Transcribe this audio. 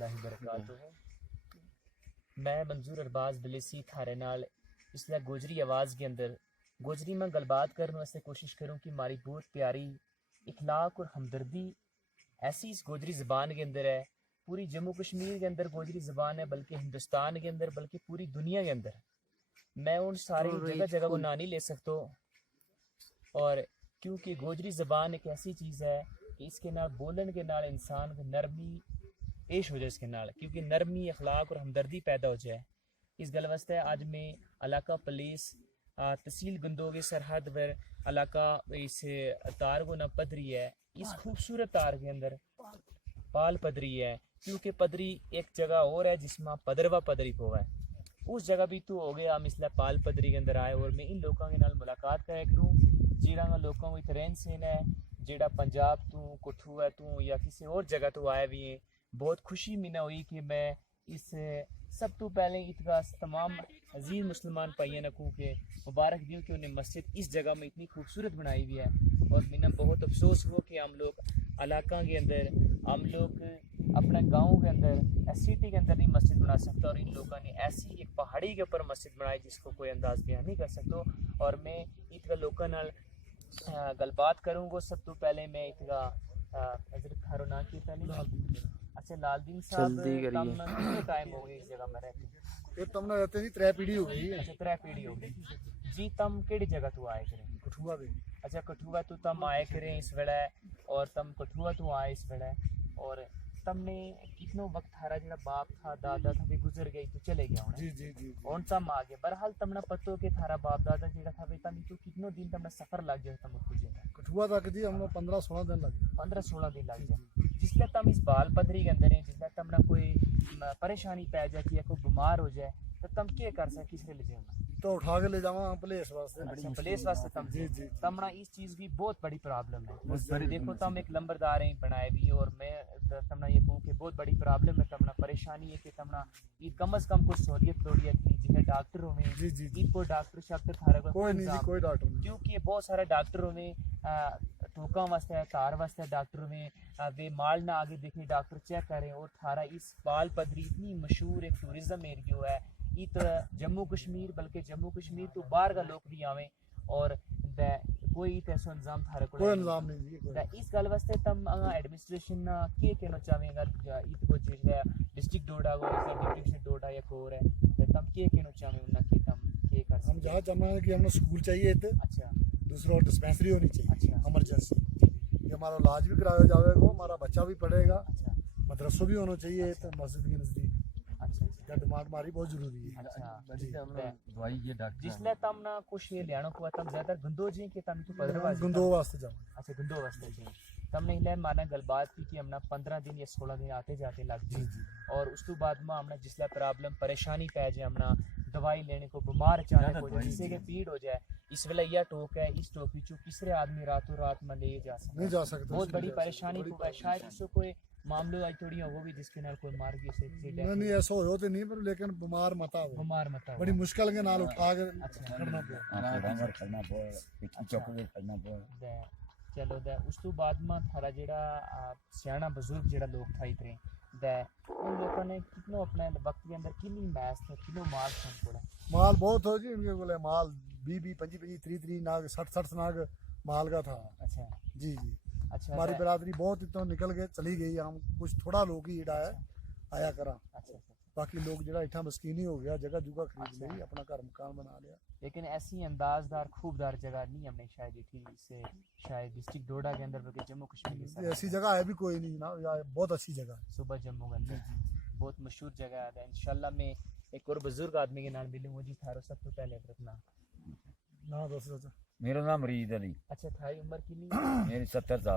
اللہ وبرکاتہ. میں منظور ارباز بلیسی تھارے نال اس لیے گوجری آواز کے اندر گوجری میں گل بات کرنے واسطے کوشش کروں کہ ہماری بہت پیاری اخلاق اور ہمدردی ایسی اس گوجری زبان کے اندر ہے. پوری جموں کشمیر کے اندر گوجری زبان ہے، بلکہ ہندوستان کے اندر، بلکہ پوری دنیا کے اندر. میں ان ساری جگہ جگہ کو نہ نہیں لے سکتا، اور کیونکہ گوجری زبان ایک ایسی چیز ہے کہ اس کے نال بولن کے نال انسان کو نرمی پیش ہو جائے، اس کے نال کیونکہ نرمی اخلاق اور ہمدردی پیدا ہو جائے. اس گل واسطے آج میں علاقہ پولیس تحصیل گندوگی سرحد پر علاقہ اس تار کو نہ پدری ہے، اس خوبصورت تار کے اندر پال پدری ہے، کیونکہ پدری ایک جگہ اور ہے جس میں پدروا پدری پو ہے. اس جگہ بھی تو ہو گیا ہم اس لیے پال پدری کے اندر آئے، اور میں ان لوگوں کے نال ملاقات کرے کروں جہاں لوگوں کو رہن سہن ہے، جہاں پنجاب تو کٹھوا تو یا کسی اور جگہ تو آئے بھی ہیں. بہت خوشی منا ہوئی کہ میں اس سب تو پہلے اتنا تمام عزیز مسلمان پائیے نکوں کے مبارک دیوں کہ انہیں مسجد اس جگہ میں اتنی خوبصورت بنائی ہوئی ہے. اور میں بہت افسوس ہوا کہ ہم لوگ علاقہ کے اندر، ہم لوگ اپنے گاؤں کے اندر سٹی کے اندر نہیں مسجد بنا سکتا، اور ان لوگوں نے ایسی ایک پہاڑی کے اوپر مسجد بنائی جس کو کوئی انداز بیان نہیں کر سکتا. اور میں اتنا لوگوں نال گل بات کروں گا. سب تو پہلے میں اتنا حضرت تھارو نا کی پہلے اچھا لال دین صاحب تم کتنے ٹائم ہو گئے اس جگہ میں رہتے؟ یہ تم نے رہتے جی 3 پیڑھی ہو گئی. اچھا 3 پیڑھی ہو گئی جی. تم کیڑی جگہ تو آئے کریں؟ کٹھوا دے. اچھا کٹھوا تو تم آئے کریں اس ویلے، اور تم کٹھوا تو آئے اس ویلے. اور تم نے کتنا وقت ہارا جڑا باپ تھا دادا تھا بھی گزر گئی تو چلے گیا ہونا، جی جی جی اور تم آگے. بہرحال تم نے پتو کہ تھارا باپ دادا جڑا تھا تم تو کتنا دن تم نے سفر لگ جائے تم پوجے تھا؟ کٹھوا تک جی ہم 15-16 دن لگ گئے. 15-16 دن لگ جائے. جس لئے تم اس بال پدری کے اندر ہیں، جس لئے تم نے کوئی پریشانی پہ جائے یا کوئی بیمار ہو جائے تو تم کیا کر سکتے؟ کس لے جاؤں؟ تو اٹھا کے لے جاؤں پولیس واسطے. اچھا پولیس واسطے تم جی جی تمنا اس چیز کی بہت بڑی پرابلم ہے. دیکھو تم ایک لمبردار ہیں بنائے بھی، اور میں تمنا یہ کہوں کہ بہت بڑی پرابلم ہے. تمنا پریشانی ہے کہ تمنا یہ کم از کم کوئی سہولیت توڑیت کی جنہیں ڈاکٹر ہوئے جی جی جی. یہ کوئی ڈاکٹر شاکٹر تھارے کوئی نہیں جی، کوئی ڈاکٹر نہیں. کیونکہ بہت سارے ڈاکٹر ہوئے ٹھوکاں واسطے تار واسطے ڈاکٹر ہوئے وے مال نہ آگے دیکھیں ڈاکٹر چیک کریں. اور تھارا اس بال پدری اتنی مشہور ایک ٹورزم ایریو ہے ات جموں کشمیر، بلکہ جموں کشمیر تو باہر کا لوگ بھی آویں، اور کوئی ایسا انظام تھارے کو کوئی نظام نہیں جی. اس گل واسطے تم ایڈمنسٹریشن کی کہنا چاہیں اگر ایت کو جڑا ڈسٹرکٹ ڈوڈا کو ڈپٹی ڈوڈا یا کور ہے تم کی کہنا چاہیں انہاں کہ تم کی کر ہم جہاں چاہنا ہے کہ ہمیں سکول چاہیے تھے. اچھا دوسرا ڈسپینسری ہونی چاہیے. اچھا ایمرجنسی کہ ہمارا علاج بھی کرایا جائے گا، ہمارا بچہ بھی پڑھے گا. اچھا مدرسہ بھی ہونا چاہیے تو مسجد کے نزدیک. اچھا یا ڈیمانڈ ہماری بہت ضروری ہے. جس لئے تم نہ کچھ یہ لیانوں کو تم زیادہ گندو جی کہ تم تو پدروا جی گندو واسطے جاؤں. اچھا گندو واسطے جی. تم نے ہلے مانا گل بات کی کہ ہم 15 دن یا 16 دن آتے جاتے لگ جی. اور اس تو بعد میں ہم جس لئے پرابلم پریشانی پہ جائے ہم دوائی لینے کو بیمار چاہنے کو جس سے کہ پیڑ ہو جائے اس ویلے یہ ٹوک ہے، اس ٹوکی چو کسرے آدمی راتوں رات میں لے جا سکتا نہیں جا سکتے. بہت بڑی پریشانی کو ہے. شاید اس کو کوئی معاملہ آج تھوڑی وہ بھی جس کے نال کوئی مار گئی سے نہیں ایسا ہو تو نہیں پر لیکن بیمار متا ہو بیمار مت بڑی مشکل کے نال اٹھا کے کرنا پڑا. چلو دے اس تو بعد میں تھارا جڑا سیاح بزرگ جڑا لوگ تھا اتنے دے ان لوگوں نے کتنا اپنے وقت کے اندر کنی میس تھا کتنا مال تھا ان کو؟ مال بہت ہو جی ان کے بولے مال 20-25-30 ناگ 60 ناگ مال کا تھا. اچھا جی جی. اچھا ہماری برادری بہت اتنا نکل کے چلی گئی. ہم کچھ تھوڑا لوگ ہی جڑا ہے آیا کرا. اچھا باقی لوگ جڑا اٹھا مسکینی ہو گیا، جگہ جگہ خرید لی، اپنا گھر مکان بنا لیا. لیکن ایسی اندازدار خوبدار جگہ نہیں ہم نے شاید دیکھی سے شاید ڈسٹرکٹ ڈوڈا کے اندر بلکہ جموں کشمیر کے ایسی جگہ ہے بھی کوئی نہیں نا. بہت اچھی جگہ ہے. صوبہ جموں کے اندر بہت مشہور جگہ ہے. انشاءاللہ میں ایک اور بزرگ آدمی کے نام ملوں گا جی. تھارو سب تو پہلے اپنا نام دس. میرا نام مرید علی. اچھا تھاری عمر کتنی؟ میری 70 سال.